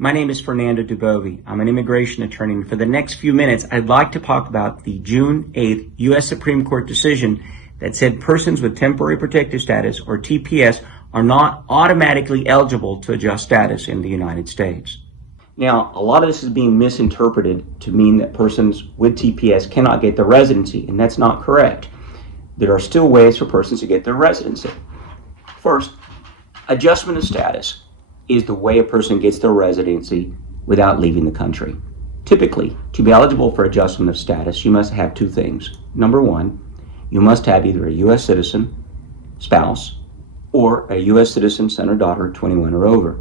My name is Fernando Dubovi. I'm an immigration attorney, and for the next few minutes, I'd like to talk about the June 8th U.S. Supreme Court decision that said persons with temporary protective status, or TPS, are not automatically eligible to adjust status in the United States. Now, a lot of this is being misinterpreted to mean that persons with TPS cannot get their residency, and that's not correct. There are still ways for persons to get their residency. First, adjustment of status is the way a person gets their residency without leaving the country. Typically, to be eligible for adjustment of status, you must have two things. Number one, you must have either a U.S. citizen, spouse, or a U.S. citizen, son or daughter, 21 or over.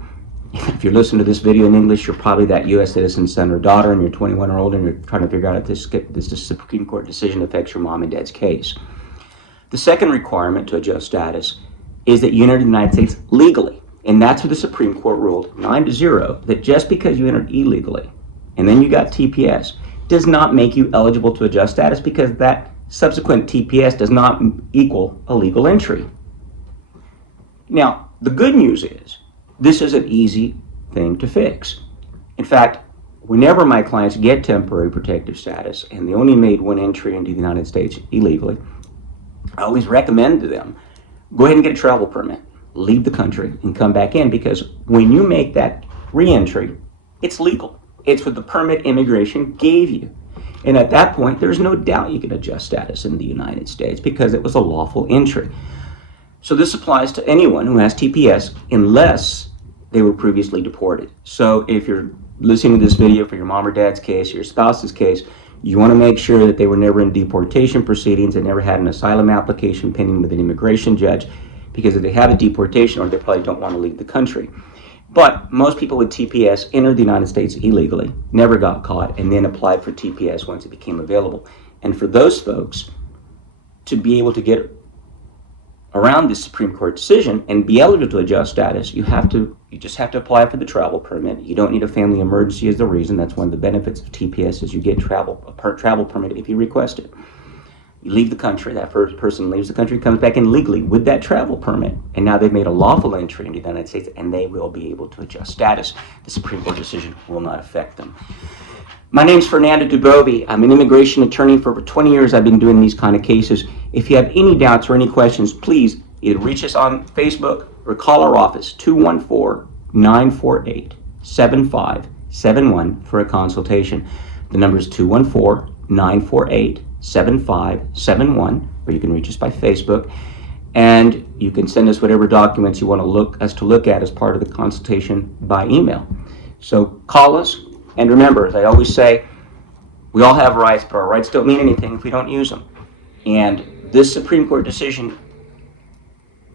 If you're listening to this video in English, you're probably that U.S. citizen, son or daughter, and you're 21 or older, and you're trying to figure out if this Supreme Court decision affects your mom and dad's case. The second requirement to adjust status is that you enter the United States legally. And that's what the Supreme Court ruled 9-0, that just because you entered illegally and then you got TPS does not make you eligible to adjust status, because that subsequent TPS does not equal a legal entry. Now, the good news is this is an easy thing to fix. In fact, whenever my clients get temporary protective status and they only made one entry into the United States illegally, I always recommend to them, go ahead and get a travel permit. Leave the country and come back in, because when you make that re-entry, it's legal. It's what the permit immigration gave you. And at that point, there's no doubt you can adjust status in the United States because it was a lawful entry. So this applies to anyone who has TPS unless they were previously deported. So if you're listening to this video for your mom or dad's case, your spouse's case, you want to make sure that they were never in deportation proceedings and never had an asylum application pending with an immigration judge, because if they have a deportation, or they probably don't want to leave the country. But most people with TPS entered the United States illegally, never got caught, and then applied for TPS once it became available. And for those folks to be able to get around this Supreme Court decision and be eligible to adjust status, you just have to apply for the travel permit. You don't need a family emergency as the reason. That's one of the benefits of TPS, is you get a travel permit if you request it. You leave the country, that first person leaves the country, comes back in legally with that travel permit, and now they've made a lawful entry into the United States, and they will be able to adjust status. The Supreme Court decision will not affect them. My name's Fernando Dubovi. I'm an immigration attorney. For over 20 years, I've been doing these kind of cases. If you have any doubts or any questions, please either reach us on Facebook or call our office, 214-948-7571 for a consultation. The number is 214-948-7571, or you can reach us by Facebook, and you can send us whatever documents you want us to look at as part of the consultation by email. So call us, and remember, as I always say, we all have rights, but our rights don't mean anything if we don't use them. And this Supreme Court decision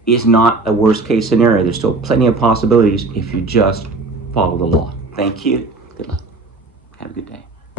is not a worst case scenario. There's still plenty of possibilities if you just follow the law. Thank you. Good luck. Have a good day.